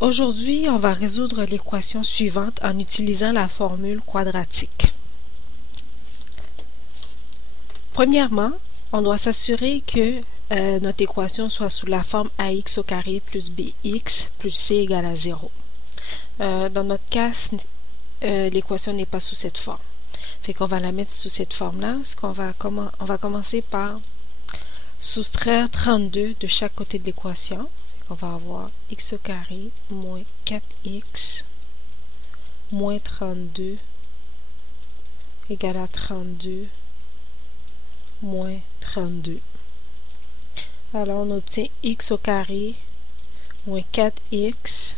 Aujourd'hui, on va résoudre l'équation suivante en utilisant la formule quadratique. Premièrement, on doit s'assurer que notre équation soit sous la forme ax au carré plus bx plus c égale à 0. Dans notre cas, l'équation n'est pas sous cette forme. Fait qu'on va la mettre sous cette forme-là. On va commencer par soustraire 32 de chaque côté de l'équation. On va avoir x au carré moins 4x moins 32 égale à 32 moins 32. Alors on obtient x au carré moins 4x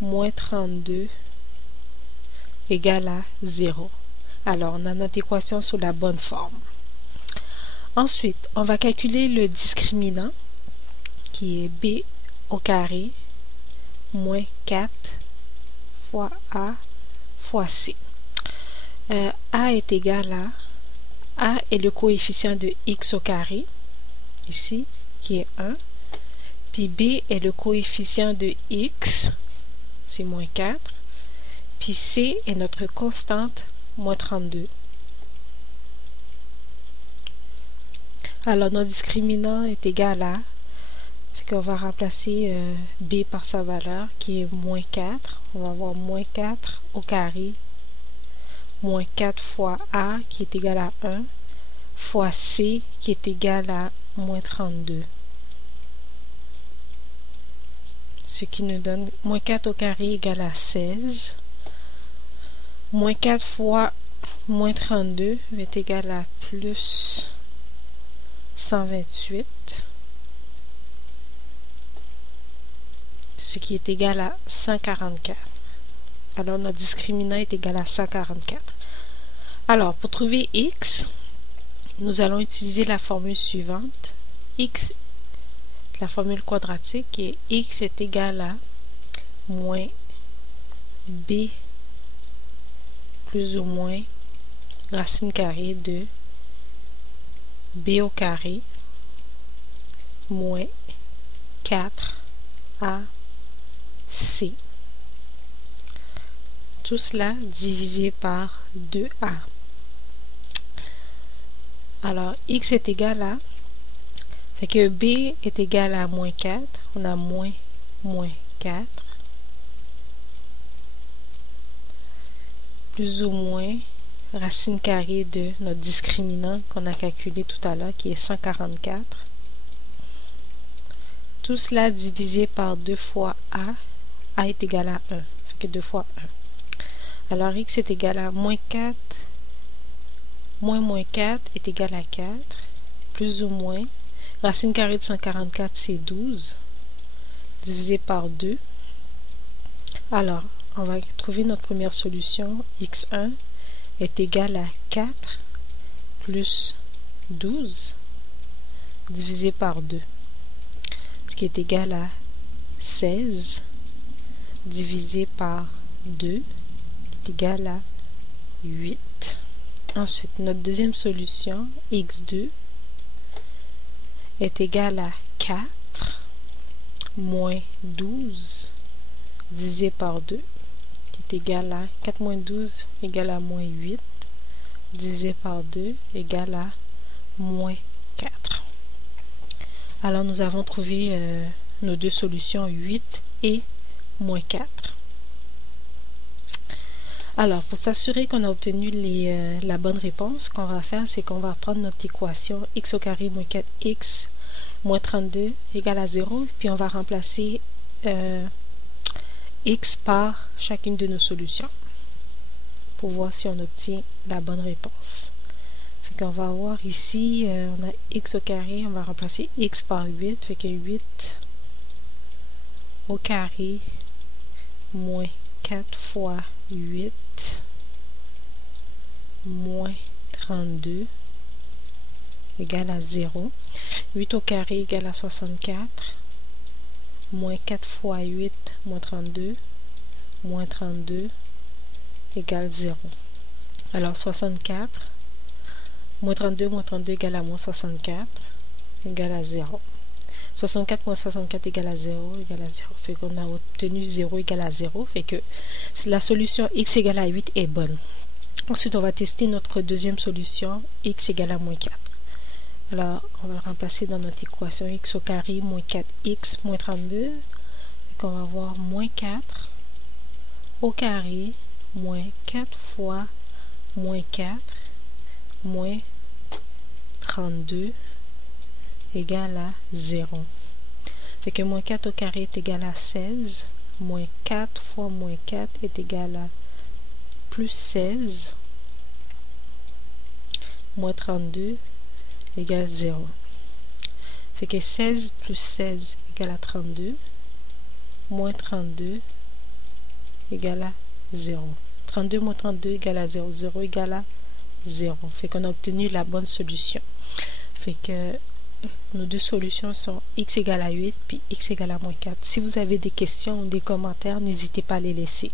moins 32 égale à 0. Alors on a notre équation sous la bonne forme. Ensuite, on va calculer le discriminant qui est b au carré moins 4 fois a fois c. A est égal à a est le coefficient de x au carré, ici, qui est 1, puis b est le coefficient de x, c'est moins 4, puis c est notre constante, moins 32. Alors, notre discriminant est égal à, fait qu'on va remplacer b par sa valeur, qui est moins 4. On va avoir moins 4 au carré, moins 4 fois a, qui est égal à 1, fois c, qui est égal à moins 32. Ce qui nous donne moins 4 au carré égale à 16. Moins 4 fois moins 32 va être égal à plus 128. Ce qui est égal à 144. Alors, notre discriminant est égal à 144. Alors, pour trouver x, nous allons utiliser la formule suivante. X, la formule quadratique, qui est x est égal à moins b plus ou moins racine carrée de b au carré moins 4ac. Tout cela divisé par 2a. Alors, x est égal à, fait que b est égal à moins 4, on a moins 4, plus ou moins racine carrée de notre discriminant qu'on a calculé tout à l'heure, qui est 144. Tout cela divisé par 2 fois a est égal à 1, fait que 2 fois 1. Alors, x est égal à moins 4, moins 4 est égal à 4, plus ou moins, racine carrée de 144, c'est 12, divisé par 2. Alors, on va trouver notre première solution, x1 est égal à 4 plus 12, divisé par 2, ce qui est égal à 16, divisé par 2, qui est égal à 8. Ensuite, notre deuxième solution, x2, est égal à 4 moins 12 divisé par 2, qui est égal à 4 moins 12 égale à moins 8, divisé par 2 égale à moins 4. Alors, nous avons trouvé nos deux solutions, 8 et moins 4. Alors, pour s'assurer qu'on a obtenu la bonne réponse, ce qu'on va faire, c'est qu'on va prendre notre équation x au carré moins 4x moins 32 égale à 0, puis on va remplacer x par chacune de nos solutions pour voir si on obtient la bonne réponse. Fait qu'on va avoir ici, on a x au carré, on va remplacer x par 8, fait que 8 au carré moins 4 fois 8 moins 32 égale à 0. 8 au carré égale à 64. Moins 4 fois 8 moins 32 égale 0. Alors 64 moins 32 égale à moins 64 égale à 0. 64 moins 64 égale à 0, égale à 0. Fait qu'on a obtenu 0 égale à 0. Fait que la solution x égale à 8 est bonne. Ensuite, on va tester notre deuxième solution, x égale à moins 4. Alors, on va le remplacer dans notre équation x au carré moins 4x moins 32. On va avoir moins 4 au carré moins 4 fois moins 4 moins 32 égale à 0. Fait que moins 4 au carré est égal à 16. Moins 4 fois moins 4 est égal à plus 16. Moins 32 égale 0. Fait que 16 plus 16 égale à 32. Moins 32 égale à 0. 32 moins 32 égale à 0. 0 égale à 0. Fait qu'on a obtenu la bonne solution. Fait que nos deux solutions sont x égale à 8 puis x égale à moins 4. Si vous avez des questions ou des commentaires, n'hésitez pas à les laisser.